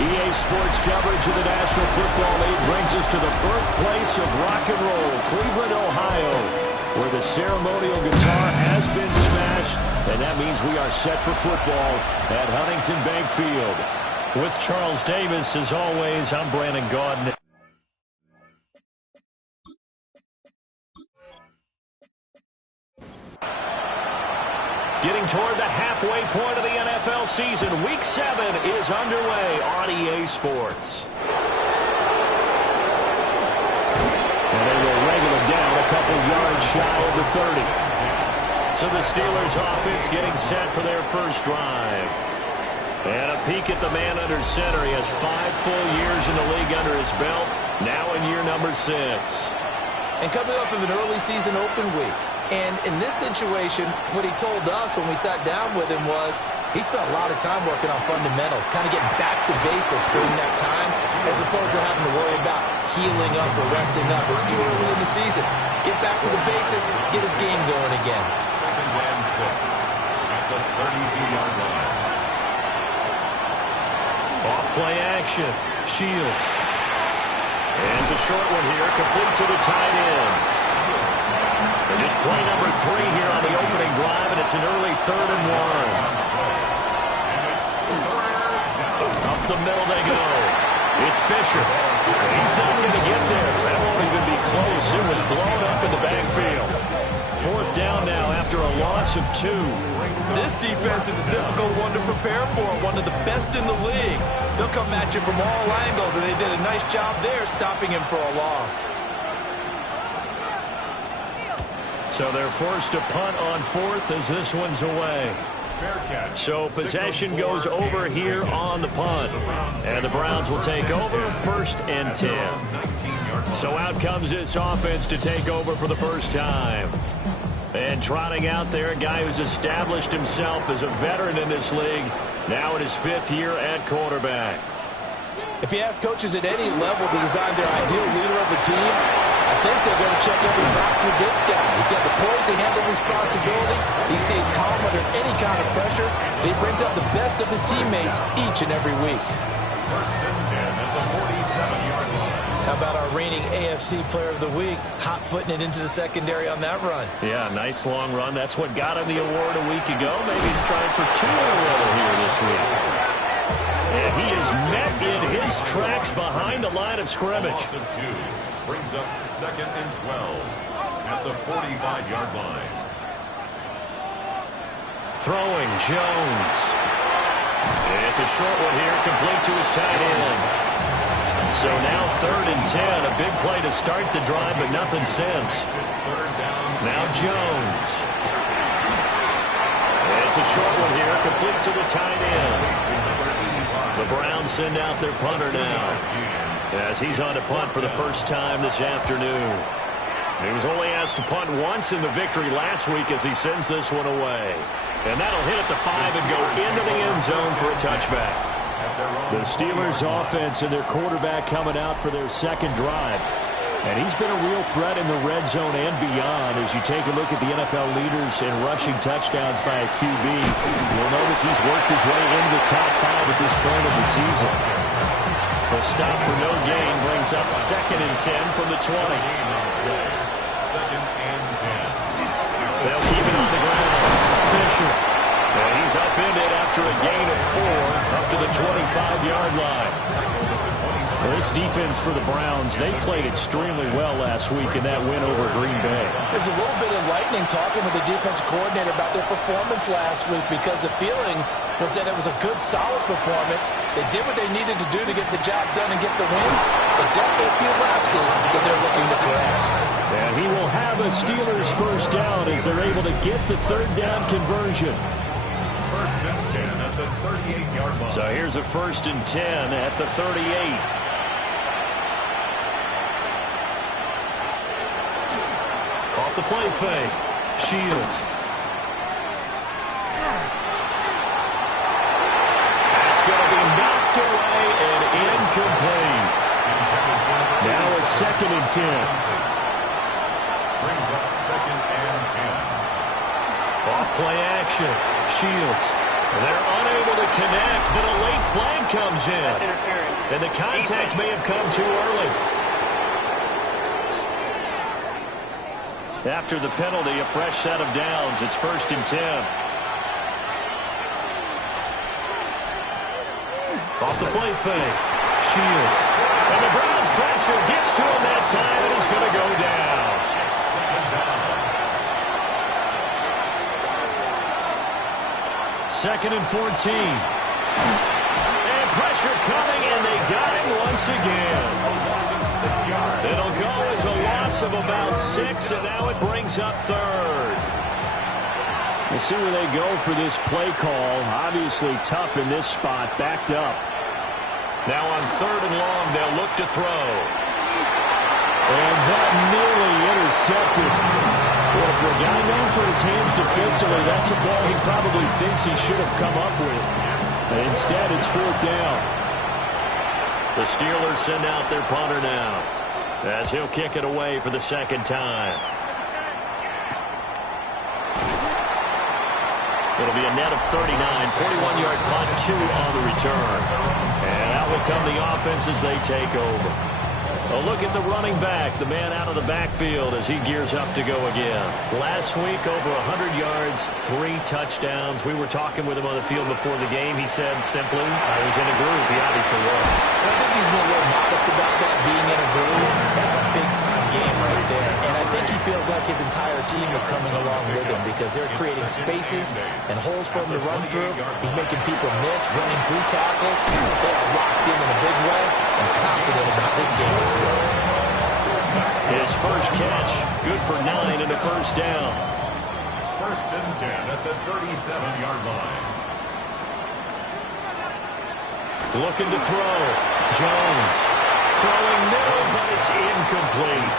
EA Sports coverage of the National Football League brings us to the birthplace of rock and roll, Cleveland, Ohio, where the ceremonial guitar has been smashed, and that means we are set for football at Huntington Bank Field. With Charles Davis, as always, I'm Brandon Gaudin. Getting toward the halfway point of the NFL season, Week 7 is underway on EA Sports. And they will wrangle it down a couple yards shy of the 30. So the Steelers offense getting set for their first drive. And a peek at the man under center. He has 5 full years in the league under his belt, now in year number 6. And coming off of an early season open week. And in this situation, what he told us when we sat down with him was he spent a lot of time working on fundamentals, kind of getting back to basics during that time, as opposed to having to worry about healing up or resting up. It's too early in the season. Get back to the basics, get his game going again. 2nd and 6 at the 32-yard line. Off play action. Shields. And it's a short one here, complete to the tight end. And just play number 3 here on the opening drive, and it's an early 3rd and 1. Up the middle they go. It's Fisher. He's not going to get there. That won't even be close. It was blown up in the backfield. 4th down now after a loss of 2. This defense is a difficult one to prepare for, one of the best in the league. They'll come at you from all angles, and they did a nice job there stopping him for a loss. So they're forced to punt on 4th as this one's away. So possession goes over here on the punt. And the Browns will take over 1st and 10. So out comes this offense to take over for the first time. And trotting out there, a guy who's established himself as a veteran in this league, now in his 5th year at quarterback. If you ask coaches at any level to design their ideal leader of a team, I think they're going to check every box with this guy. He's got the poise to handle responsibility. He stays calm under any kind of pressure. He brings out the best of his teammates each and every week. 1st and 10 at the 47-yard line. How about our reigning AFC Player of the Week, hot-footing it into the secondary on that run? Yeah, nice long run. That's what got him the award a week ago. Maybe he's trying for 2 in a row here this week. And he is met in his tracks behind the line of scrimmage. Loss of 2 brings up 2nd and 12 at the 45-yard line. Throwing, Jones. It's a short one here, complete to his tight end. So now 3rd and 10, a big play to start the drive, but nothing since. Now Jones. It's a short one here, complete to the tight end. The Browns send out their punter now, as he's on to punt for the first time this afternoon. He was only asked to punt once in the victory last week as he sends this one away. And that'll hit at the 5 and go into the end zone for a touchback. The Steelers offense and their quarterback coming out for their 2nd drive. And he's been a real threat in the red zone and beyond. As you take a look at the NFL leaders in rushing touchdowns by a QB, you'll notice he's worked his way into the top 5 at this point of the season. The stop for no gain brings up 2nd and 10 from the 20. 2nd and 10. They'll keep it on the ground. Fisher. And he's upended after a gain of 4 up to the 25-yard line. This defense for the Browns, they played extremely well last week in that win over Green Bay. There's a little bit enlightening talking with the defense coordinator about their performance last week, because the feeling was that it was a good, solid performance. They did what they needed to do to get the job done and get the win, but definitely a few lapses that they're looking to correct. And he will have a Steelers first down as they're able to get the 3rd down conversion. 1st and 10 at the 38-yard line. So here's a 1st and 10 at the 38. Off the play fake. Shields. second and 10. Brings up second and 10. Off play action. Shields. They're unable to connect, but a late flag comes in. And the contact may have come too early. After the penalty, a fresh set of downs. It's first and 10. Off the play fake. Shields. And the Browns pressure gets to him that time, and he's going to go down. Second and 14. And pressure coming, and they got him once again. It'll go as a loss of about 6, and now it brings up third. We'll see where they go for this play call. Obviously tough in this spot, backed up. Now on third and long, they'll look to throw. And that nearly intercepted. Well, for a guy known for his hands defensively, that's a ball he probably thinks he should have come up with. And instead, it's fourth down. The Steelers send out their punter now, as he'll kick it away for the second time. It'll be a net of 39, 41-yard punt, 2 on the return. And out will come the offense as they take over. A look at the running back, the man out of the backfield as he gears up to go again. Last week, over 100 yards, 3 touchdowns. We were talking with him on the field before the game. He said simply, I was in a groove. He obviously was. I think he's been a little modest about that, being in a groove. That's a big-time game right there. And I think he feels like his entire team is coming along with him because they're creating spaces and holes for him to run through. He's making people miss, running through tackles. They are locked in a big way and confident about this game as well. His first catch, good for 9 and a first down. First and 10 at the 37-yard line. Looking to throw. Jones. Throwing middle, but it's incomplete.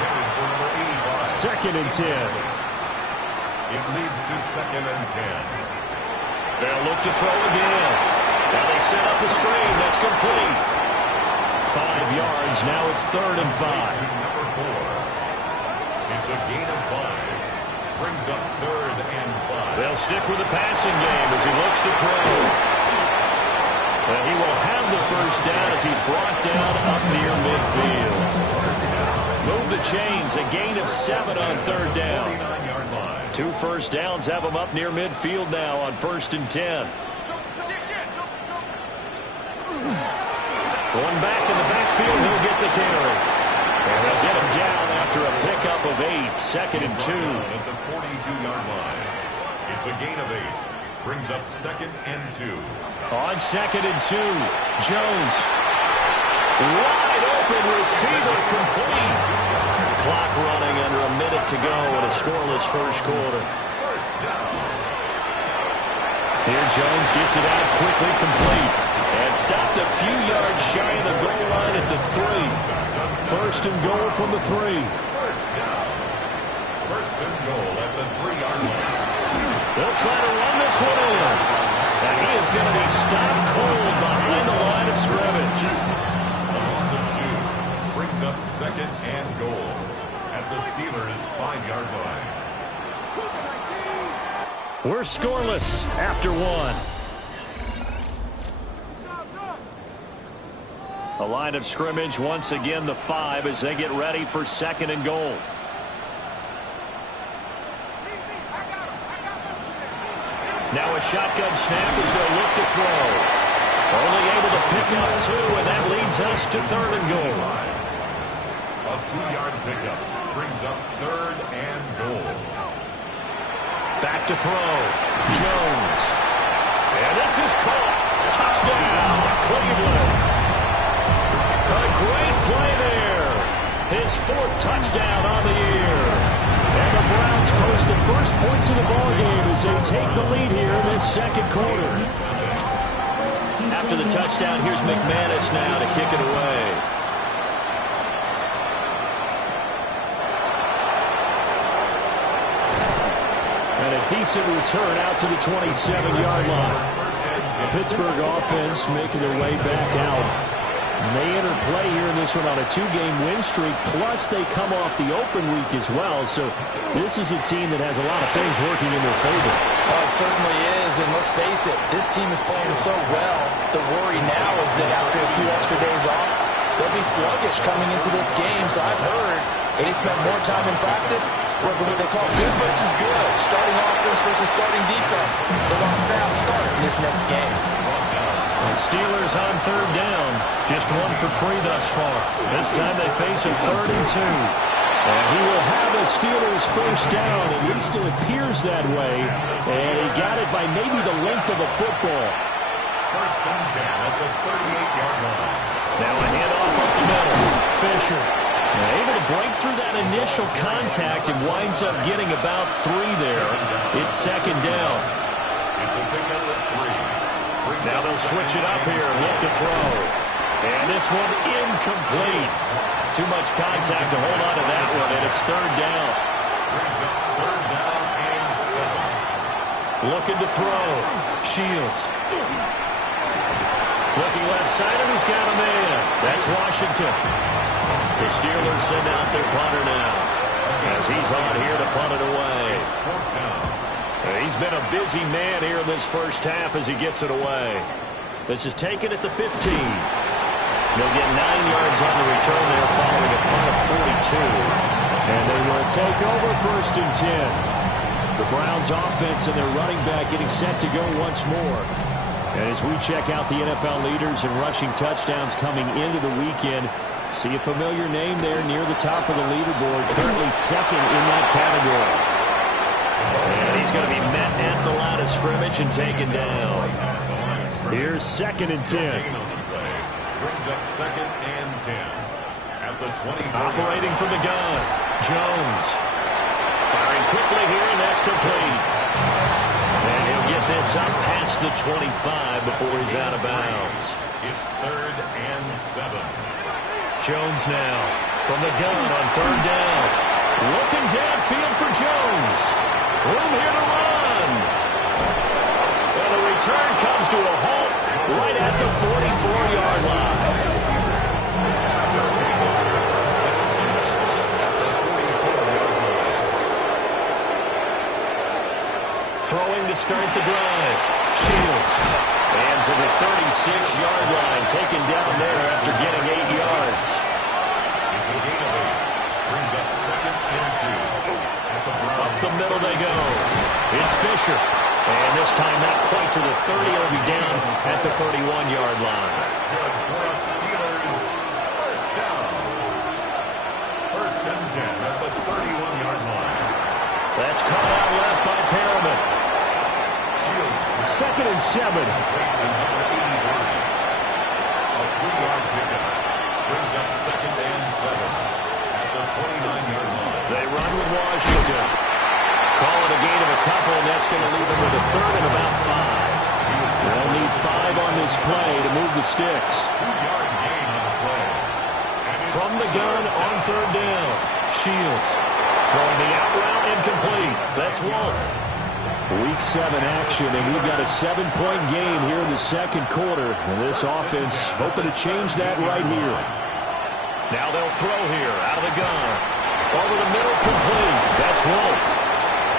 Second and 10. It leads to second and 10. They'll look to throw again. Now they set up the screen. That's complete. 5 yards. Now it's third and 5. Number 4. It's a gain of 5. Brings up third and 5. They'll stick with the passing game as he looks to throw. And he will have the first down as he's brought down up near midfield. Move the chains. A gain of 7 on third down. 49-yard line. 2 first downs have him up near midfield now on first and 10. Going back in the backfield, he'll get the carry. And they'll get him down after a pickup of 8. Second and 2. At the 42-yard line. It's a gain of 8. Brings up second and 2. On second and 2, Jones. Wide open receiver, complete. Clock running under a minute to go in a scoreless first quarter. First down. Here Jones gets it out quickly, complete. And stopped a few yards shy of the goal line at the 3. First and goal from the 3. First down. First and goal at the 3-yard line. They'll try to run this one in. And he is going to be stopped cold behind the line of scrimmage. A loss of 2. Brings up second and goal at the Steelers' 5-yard line. We're scoreless after 1. A line of scrimmage once again, the 5, as they get ready for second and goal. Now a shotgun snap as they'll look to throw. Only able to pick up 2, and that leads us to third and goal. A 2-yard pickup brings up third and goal. Back to throw. Jones. And this is caught. Touchdown, Cleveland. A great play there. His 4th touchdown on the year. And the Browns post the first points of the ballgame as they take the lead here in this second quarter. After the touchdown, here's McManus now to kick it away. And a decent return out to the 27-yard line. Pittsburgh offense making their way back out. And they enter play here in this one on a 2-game win streak, plus they come off the open week as well. So this is a team that has a lot of things working in their favor. Oh, it certainly is, and let's face it, this team is playing so well. The worry now is that after a few extra days off, they'll be sluggish coming into this game. So I've heard they spent more time in practice working what they call good versus good, starting offense versus starting defense. They want a fast start in this next game. The Steelers on third down, just 1 for 3 thus far. This time they face a 3rd and 2. And he will have a Steelers first down, at least it appears that way. And he got it by maybe the length of a football. First and 10 at the 38-yard line. Now a handoff up the middle. Fisher able to break through that initial contact and winds up getting about 3 there. It's 2nd down. It's a pickup of 3. Now they'll switch it up here and look to throw. And this one incomplete. Too much contact to hold on to that one, and it's 3rd down. Brings up 3rd down and 7. Looking to throw. Shields. Looking left side, and he's got a man. That's Washington. The Steelers send out their punter now, as he's on here to punt it away. He's been a busy man here in this first half as he gets it away. This is taken at the 15. They'll get 9 yards on the return there following a punt of 42. And they will take over 1st and 10. The Browns offense and their running back getting set to go once more. And as we check out the NFL leaders in rushing touchdowns coming into the weekend, see a familiar name there near the top of the leaderboard, currently 2nd in that category. And he's going to be met at the line of scrimmage and taken down. Here's 2nd and 10. Brings up 2nd and 10 at the 20. Operating from the gun, Jones. Firing quickly here, and that's complete. And he'll get this up past the 25 before he's out of bounds. It's 3rd and 7. Jones now from the gun on 3rd down. Looking downfield for Jones. Room here to run. And the return comes to a halt right at the 44-yard line. Throwing to start the drive. Shields. And to the 36-yard line, taken down there after getting 8 yards. It's a gain of 8. Brings up 2nd and 2. Up the middle they go. It's Fisher. And this time not quite to the 30. It'll be down at the 31-yard line. That's good for a Steelers first down. 1st and 10 at the 31-yard line. That's caught out left by Perriman. 2nd and 7. A 3-yard pickup. Brings up 2nd and 7 at the 29-yard line. They run with Washington. Call it a gain of a couple, and that's going to leave them with a 3rd and about 5. They'll need 5 on this play to move the sticks. 2-yard gain on the play. From the gun on 3rd down. Shields throwing the out route incomplete. That's Wolf. Week 7 action, and we've got a 7-point game here in the 2nd quarter. And this offense hoping to change that right here. Now they'll throw here out of the gun. Over the middle, complete. That's Wolf.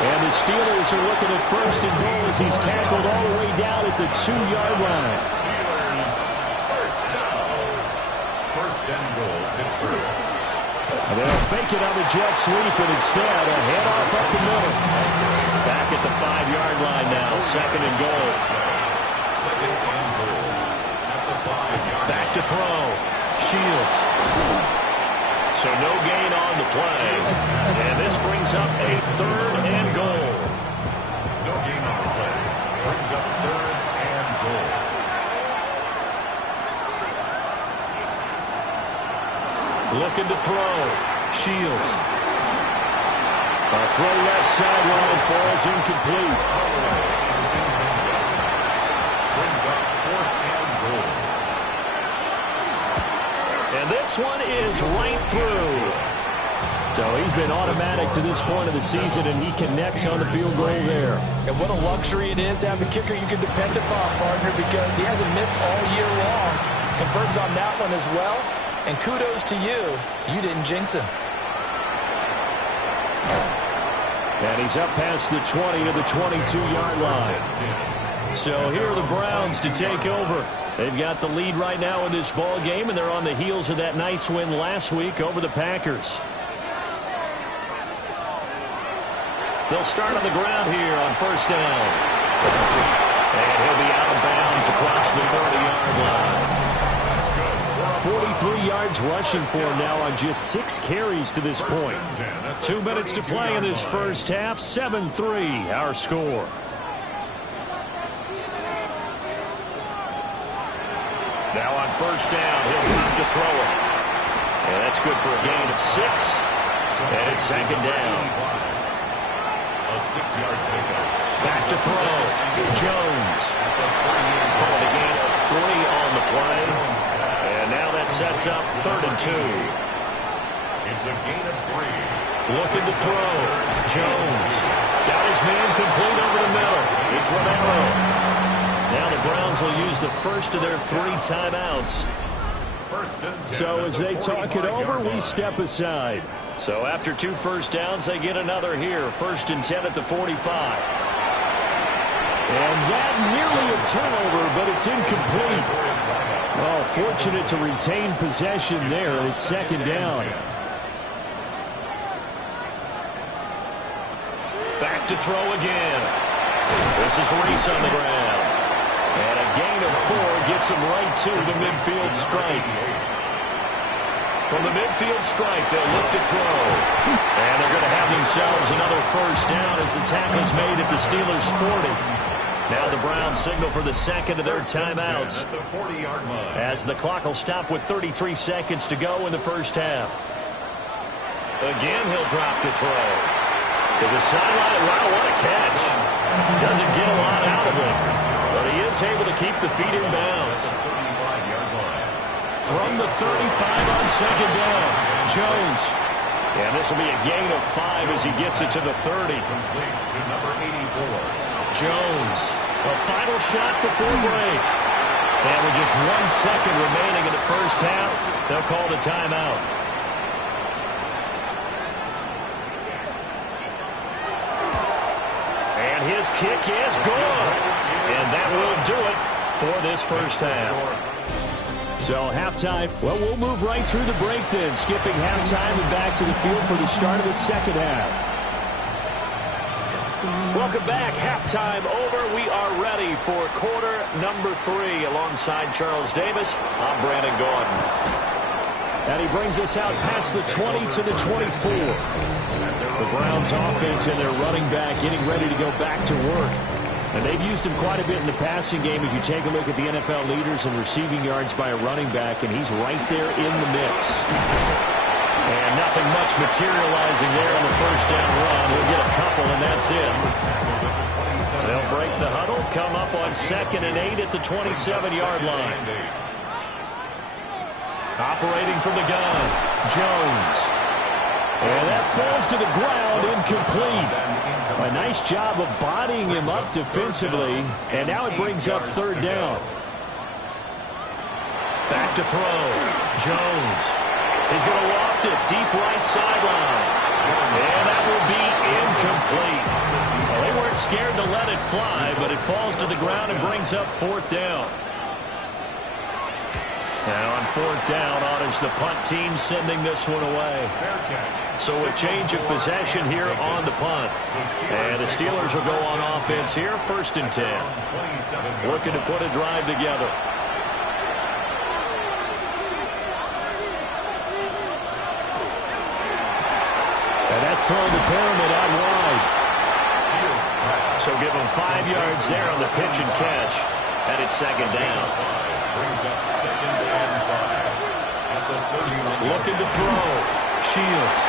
And the Steelers are looking at 1st and goal as he's tackled all the way down at the 2-yard line. Steelers first down. 1st and goal, Pittsburgh. And they'll fake it on the jet sweep, and instead a handoff up the middle. Back at the 5-yard line now, 2nd and goal. 2nd and goal at the 5-yard line. Back to throw. Shields. So no gain on the play. And this brings up a 3rd and goal. No gain on the play. Brings up 3rd and goal. Looking to throw. Shields. A throw left sideline falls incomplete. Brings up 4th and goal. And this one is right through. So he's been automatic to this point of the season, and he connects on the field goal there. And what a luxury it is to have a kicker you can depend upon, partner, because he hasn't missed all year long. converts on that one as well. And kudos to you. You didn't jinx him. And he's up past the 20 to the 22-yard line. So here are the Browns to take over. They've got the lead right now in this ball game, and they're on the heels of that nice win last week over the Packers. They'll start on the ground here on first down. And he'll be out of bounds across the 30-yard line. 43 yards rushing for him now on just 6 carries to this point. 2 minutes to play in this first half. 7-3 our score. Now on first down, he'll drop to throw it. And that's good for a gain of 6. And it's second down. A 6-yard pickup. Back to throw. Jones. Called a gain of 3 on the play. And now that sets up 3rd and 2. It's a gain of 3. Looking to throw. Jones. Got his man complete over the middle. It's Romero. Now the Browns will use the first of their 3 timeouts. So as they talk it over, we step aside. So after 2 first downs, they get another here. 1st and 10 at the 45. And that nearly a turnover, but it's incomplete. Oh, fortunate to retain possession there. It's second down. Back to throw again. This is Reese on the ground. And a gain of 4 gets him right to the midfield strike. From the midfield strike, they'll look to throw. And they're going to have themselves another first down as the tackle's made at the Steelers' 40. Now the Browns signal for the second of their timeouts as the clock will stop with 33 seconds to go in the first half. Again, he'll drop to throw. To the sideline. Wow, what a catch. Doesn't get a lot out of it. But he is able to keep the feet in bounds. From the 35 on second down, Jones. And this will be a gain of 5 as he gets it to the 30. Jones, a final shot before break. And with just 1 second remaining in the first half, they'll call the timeout. And his kick is good. And that will do it for this first half. So halftime, well, we'll move right through the break then, skipping halftime and back to the field for the start of the second half. Welcome back. Halftime over. We are ready for quarter number 3 alongside Charles Davis. I'm Brandon Gordon. And he brings us out past the 20 to the 24. The Browns offense and their running back getting ready to go back to work. And they've used him quite a bit in the passing game as you take a look at the NFL leaders in receiving yards by a running back, and he's right there in the mix. And nothing much materializing there on the first down run. He'll get a couple, and that's it. They'll break the huddle, come up on 2nd and 8 at the 27-yard line. Operating from the gun, Jones. And that falls to the ground, incomplete. A nice job of bodying him up defensively, and now it brings up 3rd down. Back to throw, Jones. He's going to loft it deep right sideline. And that will be incomplete. Well, they weren't scared to let it fly, but it falls to the ground and brings up 4th down. Now on 4th down, is the punt team sending this one away. So a change of possession here on the punt. And the Steelers will go on offense here, 1st and 10. Looking to put a drive together. And that's throwing the pyramid out wide. So give them 5 yards there on the pitch and catch. And it's 2nd down. Looking to throw. Shields.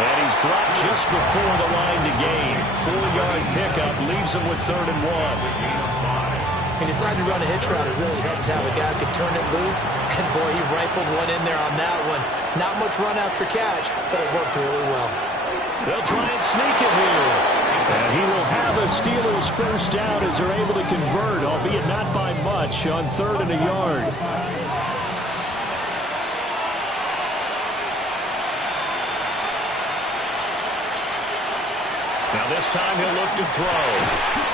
And he's dropped just before the line to gain. 4-yard pickup leaves him with 3rd and 1. He decided to run a hitch route. It really helped to have a guy who could turn it loose. And, boy, he rifled one in there on that one. Not much run after catch, but it worked really well. They'll try and sneak it here. And he will have a Steelers first down as they're able to convert, albeit not by much, on 3rd and a yard. this time he'll look to throw.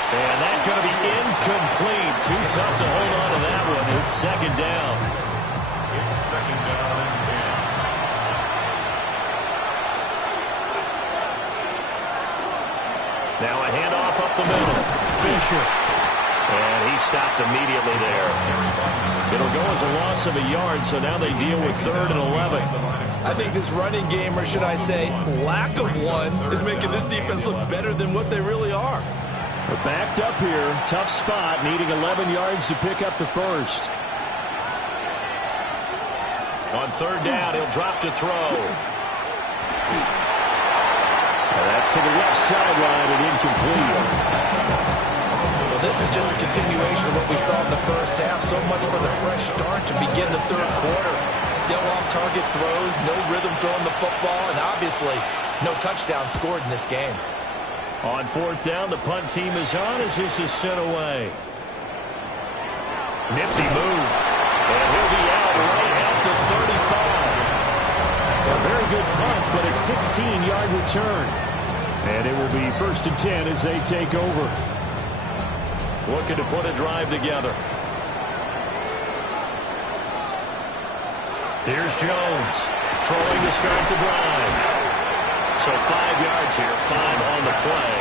And that's going to be incomplete. Too tough to hold on to that one. It's second down. It's second down and 10. Now a handoff up the middle. Fisher. And he stopped immediately there. It'll go as a loss of a yard, so now they deal with 3rd and 11. I think this running game, or should I say lack of one, is making this defense look better than what they really are. They're backed up here. Tough spot, needing 11 yards to pick up the first. On 3rd down, he'll drop to throw. And that's to the left sideline and incomplete. Well, this is just a continuation of what we saw in the first half. So much for the fresh start to begin the 3rd quarter. Still off-target throws, no rhythm throwing the football, and obviously no touchdown scored in this game. On 4th down, the punt team is on as this is sent away. Nifty move. And he'll be out right at the 35. A very good punt, but a 16-yard return. And it will be 1st and 10 as they take over. Looking to put a drive together. Here's Jones. Throwing to start the drive. So 5 yards here, 5 on the play.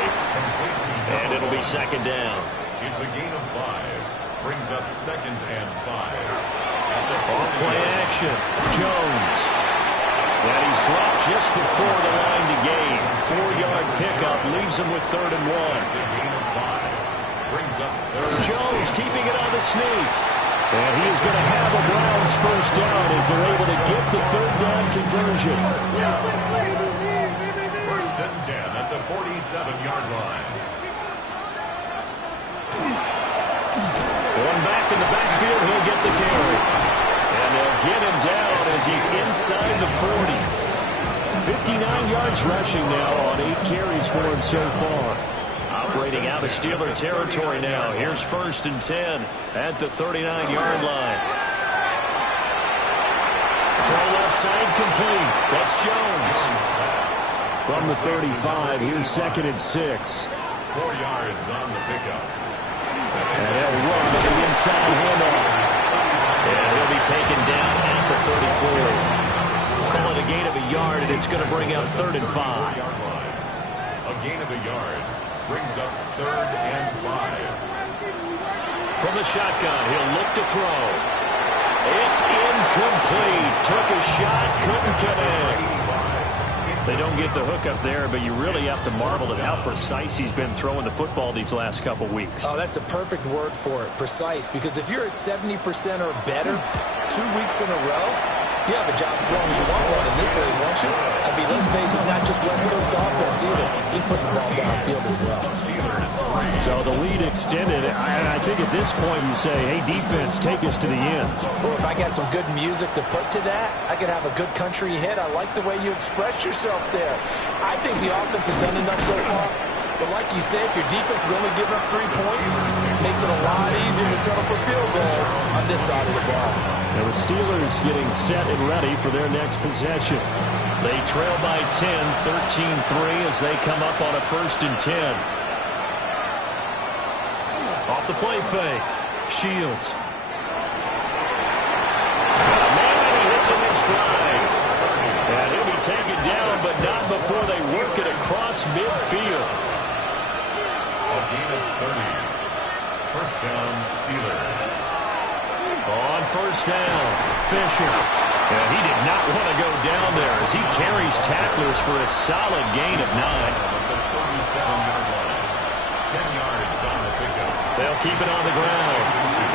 And it'll be second down. It's a gain of 5. Brings up 2nd and 5. Off play action. Jones. And he's dropped just before the line to gain. 4-yard pickup leaves him with 3rd and 1. It's a gain of 5. Brings up 3rd. Jones keeping it on the sneak. And he is going to have a Browns first down as they're able to get the 3rd down conversion. 1st and 10 at the 47-yard line. One back in the backfield, he'll get the carry. And they'll get him down as he's inside the 40. 59 yards rushing now on 8 carries for him so far. Operating out of Steeler territory now. Here's 1st and 10 at the 39-yard line. Throw left side complete. That's Jones. From the 35, here's 2nd and 6. 4 yards on the pickup. And he'll run to the inside handoff. And he'll be taken down at the 34. Call it a gain of a yard, and it's going to bring up 3rd and 5. A gain of a yard brings up 3rd and 5. From the shotgun, he'll look to throw. It's incomplete. Took a shot, couldn't connect. They don't get the hook up there, but you really have to marvel at how precise he's been throwing the football these last couple weeks. Oh, that's a perfect word for it, precise, because if you're at 70% or better 2 weeks in a row, you have a job as long as you want one in this league, won't you? I mean, let's face it, it's not just West Coast offense either. He's putting the ball downfield as well. So the lead extended, and I think at this point you say, hey, defense, take us to the end. Well, if I got some good music to put to that, I could have a good country hit. I like the way you express yourself there. I think the offense has done enough so far. But like you said, if your defense is only giving up 3 points, it makes it a lot easier to settle for field goals on this side of the ball. And the Steelers getting set and ready for their next possession. They trail by 10, 13-3 as they come up on a 1st and 10. Off the play fake. Shields. Man, he hits him in stride. And he'll be taken down, but not before they work it across midfield. A gain of 30. 1st down, Steelers. On 1st down, Fisher. And he did not want to go down there as he carries tacklers for a solid gain of 9. The 37-yard line. 10 yards on the pickup. They'll keep it on the ground.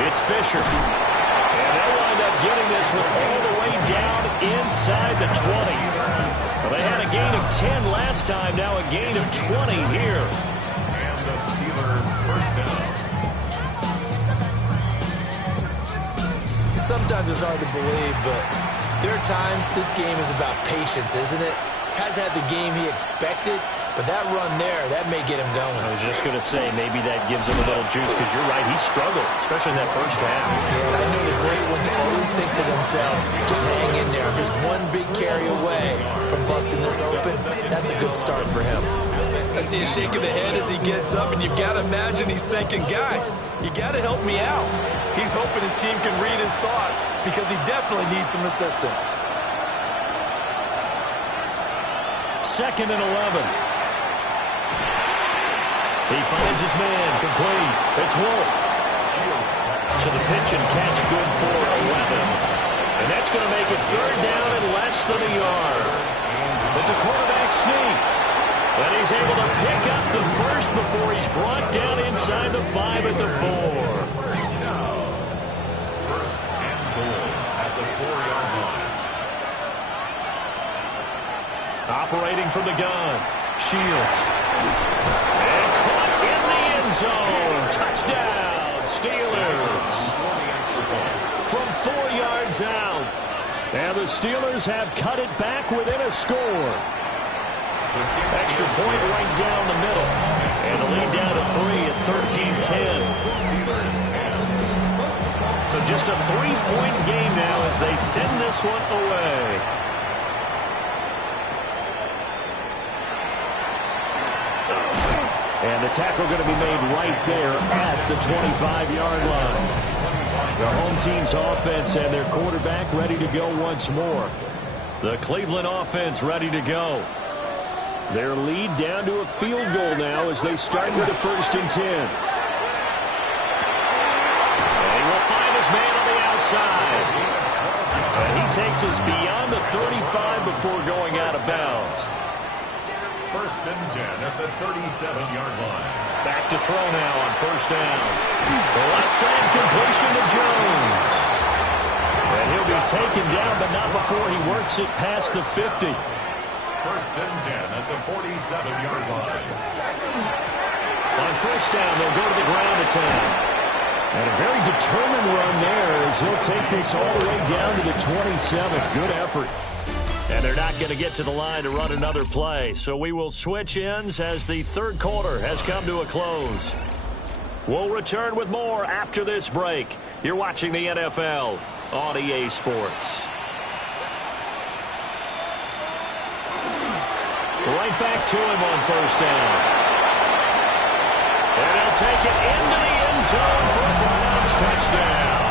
It's Fisher. And they'll wind up getting this one all the way down inside the 20. Well, they had a gain of 10 last time, now a gain of 20 here. And the Steeler 1st down. Sometimes it's hard to believe, but there are times this game is about patience, isn't it? Has had the game he expected, but that run there, that may get him going. I was just going to say, maybe that gives him a little juice, because you're right, he struggled, especially in that first half. Yeah, and I know the great ones always think to themselves, just hang in there. I'm just one big carry away from busting this open, that's a good start for him. I see a shake of the head as he gets up, and you've got to imagine he's thinking, guys, you got to help me out. He's hoping his team can read his thoughts because he definitely needs some assistance. 2nd and 11. He finds his man, complete. It's Wolf. So the pitch and catch good for 11. And that's going to make it 3rd down and less than a yard. It's a quarterback sneak. And he's able to pick up the first before he's brought down inside the 5 at the 4. First and goal at the 4-yard line. Operating from the gun. Shields. And caught in the end zone. Touchdown, Steelers. From 4 yards out. And the Steelers have cut it back within a score. Extra point right down the middle. And the lead down to 3 at 13-10. So just a 3-point game now as they send this one away. And the tackle going to be made right there at the 25-yard line. The home team's offense and their quarterback ready to go once more. The Cleveland offense ready to go. Their lead down to a field goal now as they start with a 1st and 10. And he will find his man on the outside. And he takes us beyond the 35 before going out of bounds. 1st and 10 at the 37-yard line. Back to throw now on 1st down. The left side completion to Jones. And he'll be taken down, but not before he works it past the 50. 1st and 10 at the 47-yard line. On 1st down, they'll go to the ground attack. And a very determined run there as he'll take this all the way down to the 27. Good effort. And they're not going to get to the line to run another play. So we will switch ends as the 3rd quarter has come to a close. We'll return with more after this break. You're watching the NFL on EA Sports. Right back to him on 1st down. And he'll take it into the end zone for a Browns touchdown.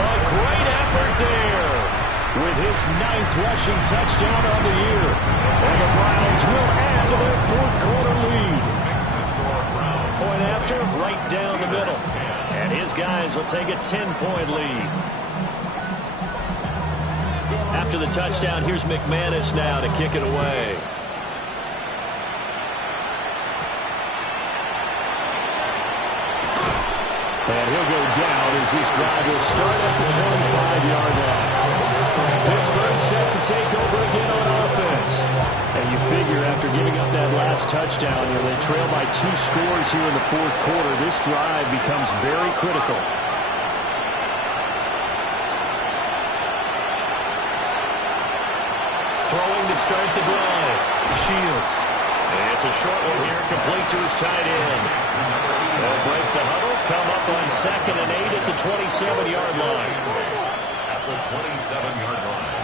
A great effort there. With his 9th rushing touchdown on the year. And the Browns will add to their 4th quarter lead. Point after, right down the middle. And his guys will take a 10-point lead. After the touchdown, here's McManus now to kick it away. And he'll go down as this drive will start at the 25-yard line. Pittsburgh set to take over again on offense. And you figure after giving up that last touchdown, they trail by 2 scores here in the 4th quarter. This drive becomes very critical. Throwing to start the drive. Shields. And it's a short one here, complete to his tight end. They'll break the huddle, come up on 2nd and 8 at the 27-yard line. At the 27-yard line.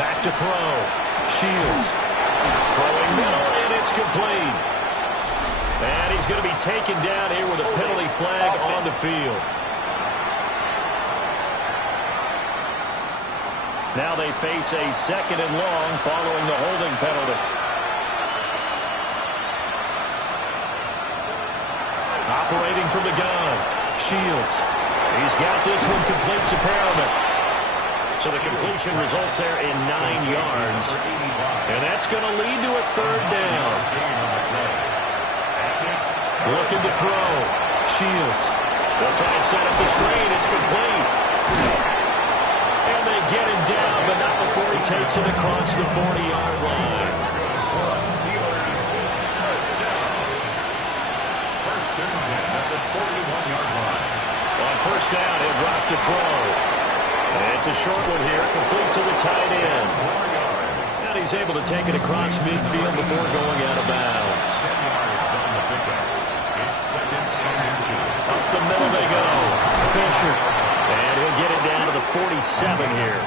Back to throw. Shields. Throwing middle, and it's complete. And he's going to be taken down here with a penalty flag on the field. Now they face a 2nd and long following the holding penalty. Operating from the gun. Shields. He's got this one complete to Perriman. So the completion results there in 9 yards. And that's going to lead to a 3rd down. Looking to throw. Shields. They'll try and set up the screen. It's complete. And they get him down, but not before he takes it across the 40-yard line. First and 10 at the 41-yard line. On 1st down, he'll drop to throw. And it's a short one here, complete to the tight end. And he's able to take it across midfield before going out of bounds. 10 yards on the pickup. It's 2nd and 2. Up the middle they go. Fish Fisher. And he'll get it down to the 47 here.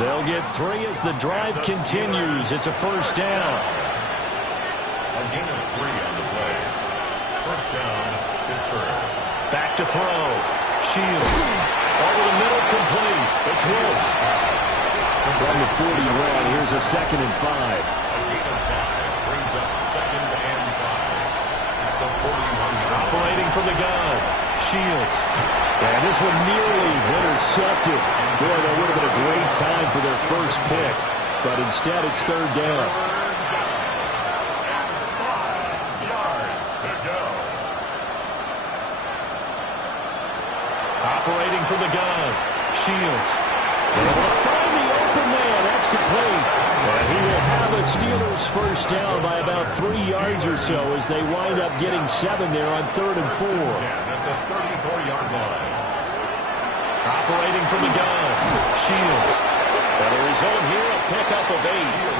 They'll get 3 as the drive continues. It's a first down. A gain of 3 on the play. First down, Pittsburgh. Back to throw. Shields. Over the middle, complete. It's Wolf. From the 41, here's a 2nd and 5. A gain of 5 brings up 2nd and 5. At the 41. Operating from the gun. Shields. And this one nearly intercepted. Boy, that would have been a great time for their first pick. But instead, it's 3rd down. 5 yards to go. Operating from the gun. Shields. Able to find the open man. That's complete. And he will have a Steelers first down by about 3 yards or so as they wind up getting 7 there on 3rd and 4. At the 34-yard line. Operating from the gun. Shields. And the result here, a pickup of 8.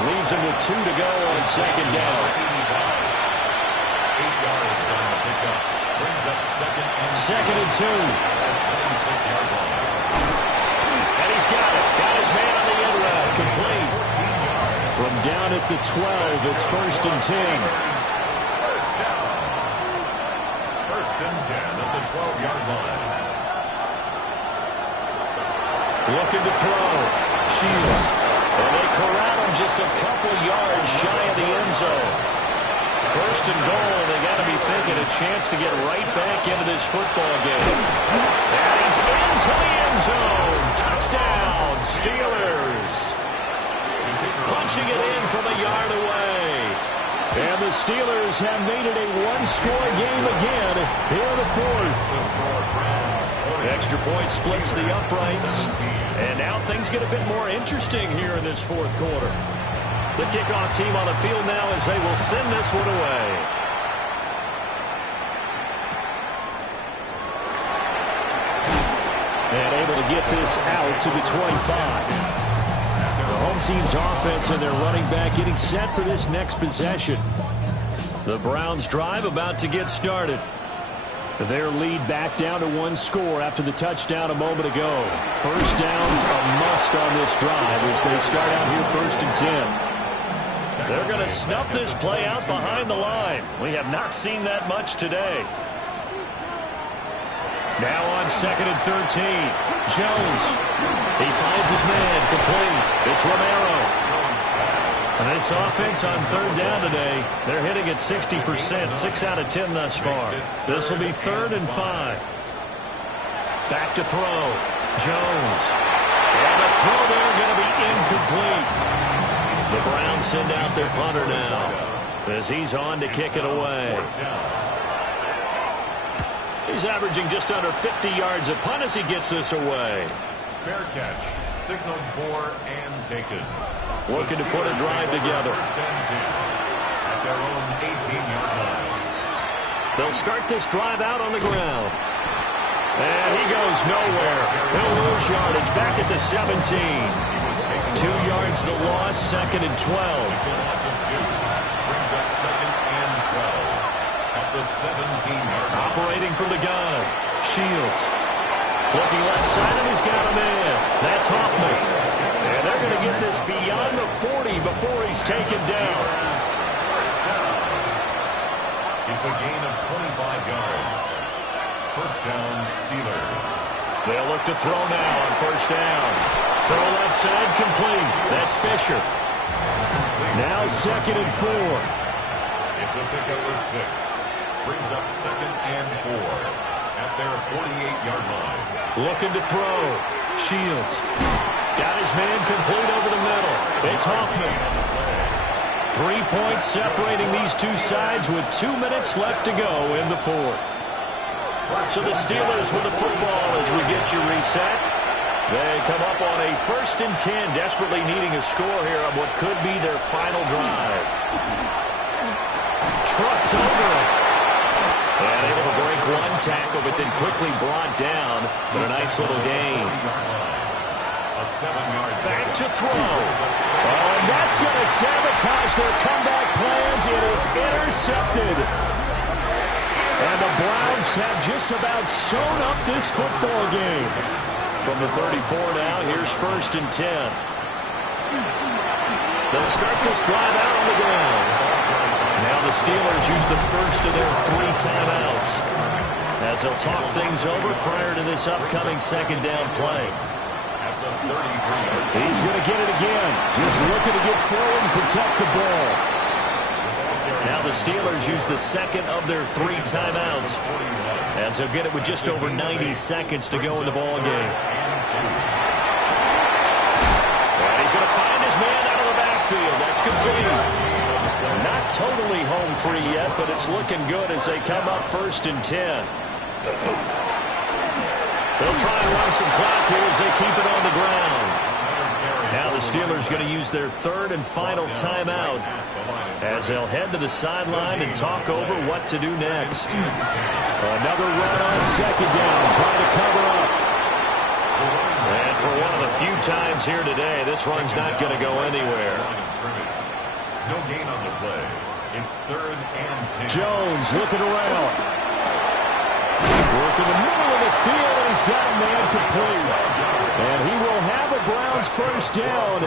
Leaves him with 2 to go on 2nd down. 8 yards on the pickup. Brings up 2nd and 2. 26-yard line. And he's got it. Got his man on the end route. Complete. From down at the 12, it's 1st and 10. First down. 1st and 10 at the 12-yard line. Looking to throw. Shields. And they corral him just a couple yards shy of the end zone. 1st and goal. They got to be thinking a chance to get right back into this football game. And he's into the end zone. Touchdown, Steelers. Punching it in from a yard away. And the Steelers have made it a one-score game again here in the 4th. Extra point splits the uprights. And now things get a bit more interesting here in this 4th quarter. The kickoff team on the field now as they will send this one away. And able to get this out to the 25. The home team's offense and their running back getting set for this next possession. The Browns drive about to get started. Their lead back down to 1 score after the touchdown a moment ago. First down's a must on this drive as they start out here 1st and 10. They're going to snuff this play out behind the line. We have not seen that much today. Now on 2nd and 13. Jones. He finds his man. Complete. It's Romero. And this offense on 3rd down today, they're hitting at 60%, 6 out of 10 thus far. This will be 3rd and 5. Back to throw. Jones. And the throw there going to be incomplete. The Browns send out their punter now as he's on to kick it away. He's averaging just under 50 yards a punt as he gets this away. Fair catch. Signaled for and taken. Looking to put a drive together. At their own 18-yard line. They'll start this drive out on the ground. And he goes nowhere. He'll lose yardage back at the 17. 2 yards the loss, 2nd and 12. It's a loss of 2. Brings up 2nd and 12. At the 17-yard line. Operating from the gun. Shields. Looking left side, and he's got him in. That's Hoffman. And they're going to get this beyond the 40 before he's taken down. First down. It's a gain of 25 yards. First down, Steelers. They'll look to throw now on 1st down. Throw left side, complete. That's Fisher. Now 2nd and 4. It's a pickup of 6. Brings up 2nd and 4. At their 48-yard line. Looking to throw. Shields. Got his man complete over the middle. It's Hoffman. 3 points separating these two sides with 2 minutes left to go in the 4th. So the Steelers with the football as we get you reset. They come up on a 1st and 10, desperately needing a score here on what could be their final drive. Trucks over it. And able to break one tackle, but then quickly brought down. But a nice little gain. A 7-yard Back to throw. Oh, and that's going to sabotage their comeback plans. It is intercepted. And the Browns have just about sewn up this football game. From the 34 now, here's 1st and 10. They'll start this drive out on the ground. Now the Steelers use the first of their 3 timeouts as they'll talk things over prior to this upcoming 2nd down play. He's going to get it again. Just looking to get forward and protect the ball. Now the Steelers use the 2nd of their 3 timeouts as they'll get it with just over 90 seconds to go in the ball game. And he's going to find his man out of the backfield. That's complete. Not totally home free yet, but it's looking good as they come up 1st and 10. They'll try and run some clock here as they keep it on the ground. Now the Steelers going to use their 3rd and final timeout as they'll head to the sideline and talk over what to do next. Another run on 2nd down, trying to cover up. And for one of the few times here today, this run's not going to go anywhere. No gain on the play. It's 3rd and 10. Jones looking around. Working the middle of the field, and he's got a man complete. And he will have a Browns 1st down.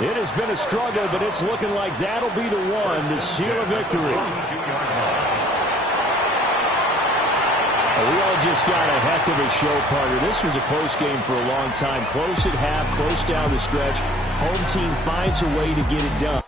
It has been a struggle, but it's looking like that'll be the one to seal a victory. We all just got a heck of a show, partner. This was a close game for a long time. Close at half, close down the stretch. Home team finds a way to get it done.